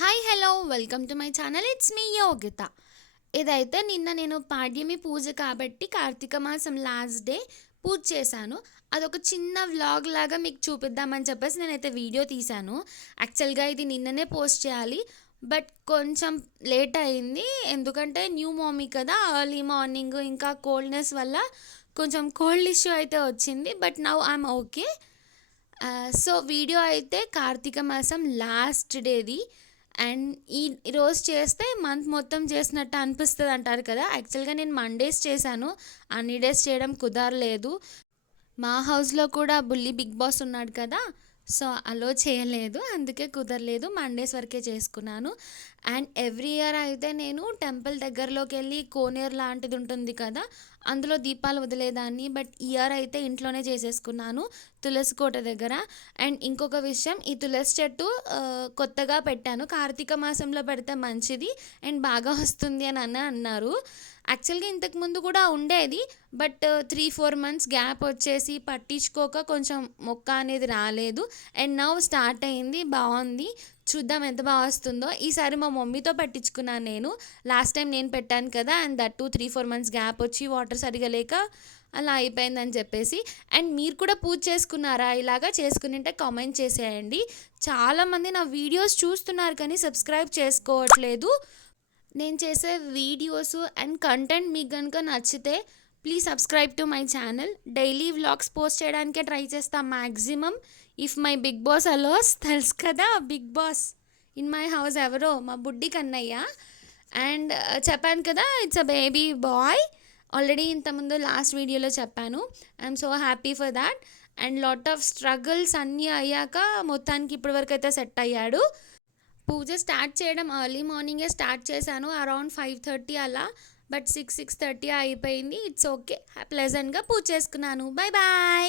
Hi hello welcome to my channel it's me Yogita. ఇదైతే నిన్న నేను పాడ్యమి పూజ కాబట్టి కార్తీక మాసం లాస్ట్ డే పూజ చేశాను. అదొక చిన్న వ్లాగ్ లాగా మీకు చూపిద్దామని చెప్పేసి నేనైతే వీడియో తీశాను. యాక్చువల్గా ఇది నిన్ననే పోస్ట్ చేయాలి, బట్ కొంచెం లేట్ అయింది. ఎందుకంటే న్యూ మమ్మీ కదా, ఎర్లీ మార్నింగ్ ఇంకా కోల్డ్నెస్ వల్ల కొంచెం కోల్డ్ ఇష్యూ అయితే వచ్చింది. But now I'm okay. So video అయితే కార్తీక మాసం లాస్ట్ డేది. అండ్ రోజు చేస్తే మంత్ మొత్తం చేసినట్టు అనిపిస్తుంది అంటారు కదా. యాక్చువల్గా నేను మండేస్ చేశాను, అన్ని డేస్ చేయడం కుదరలేదు. మా హౌస్లో కూడా బుల్లి బిగ్ బాస్ ఉన్నాడు కదా, సో అలో చేయలేదు, అందుకే కుదరలేదు. మండేస్ వరకే చేసుకున్నాను. అండ్ ఎవ్రీ ఇయర్ అయితే నేను టెంపుల్ దగ్గరలోకి వెళ్ళి కోనేరు లాంటిది ఉంటుంది కదా, అందులో దీపాలు వదిలేదాన్ని. బట్ ఇయర్ అయితే ఇంట్లోనే చేసేసుకున్నాను తులసి కోట దగ్గర. అండ్ ఇంకొక విషయం, ఈ తులసి చెట్టు కొత్తగా పెట్టాను. కార్తీక మాసంలో పెడితే మంచిది అండ్ బాగా వస్తుంది అని అన్నారు. యాక్చువల్గా ఇంతకుముందు కూడా ఉండేది, బట్ 3-4 మంత్స్ గ్యాప్ వచ్చేసి పట్టించుకోక కొంచెం మొక్క అనేది రాలేదు. అండ్ నౌ స్టార్ట్ అయింది, బాగుంది. చూద్దాం ఎంత బాగా వస్తుందో. ఈసారి మా మమ్మీతో పట్టించుకున్నాను నేను. లాస్ట్ టైం నేను పెట్టాను కదా, అండ్ దట్ 2-3-4 మంత్స్ గ్యాప్ వచ్చి వాటర్ సరిగా లేక అలా అయిపోయిందని చెప్పేసి. అండ్ మీరు కూడా పూజ చేసుకున్నారా? ఇలాగా చేసుకునింటే కామెంట్ చేసేయండి. చాలామంది నా వీడియోస్ చూస్తున్నారు కానీ సబ్స్క్రైబ్ చేసుకోవట్లేదు. నేను చేసే వీడియోస్ అండ్ కంటెంట్ మీకు కనుక నచ్చితే please subscribe to my channel. Daily vlogs post చేయడానికే ట్రై చేస్తాను maximum, if my big boss allows. తెలుసు కదా big boss in my house ఎవరో, మా బుడ్డి కన్నయ్య. అండ్ చెప్పాను కదా, it's a baby boy. Already ఇంతకుముందు లాస్ట్ వీడియోలో చెప్పాను. I'm so happy for that. And lot of struggles అన్నీ అయ్యాక మొత్తానికి ఇప్పటివరకు అయితే సెట్ అయ్యాడు. పూజ స్టార్ట్ చేయడం ఎర్లీ మార్నింగే స్టార్ట్ చేశాను, అరౌండ్ 5:30 అలా. బట్ 6-6:30 అయిపోయింది. ఇట్స్ ఓకే, ప్లెజెంట్గా పూజ చేసుకున్నాను. Bye bye.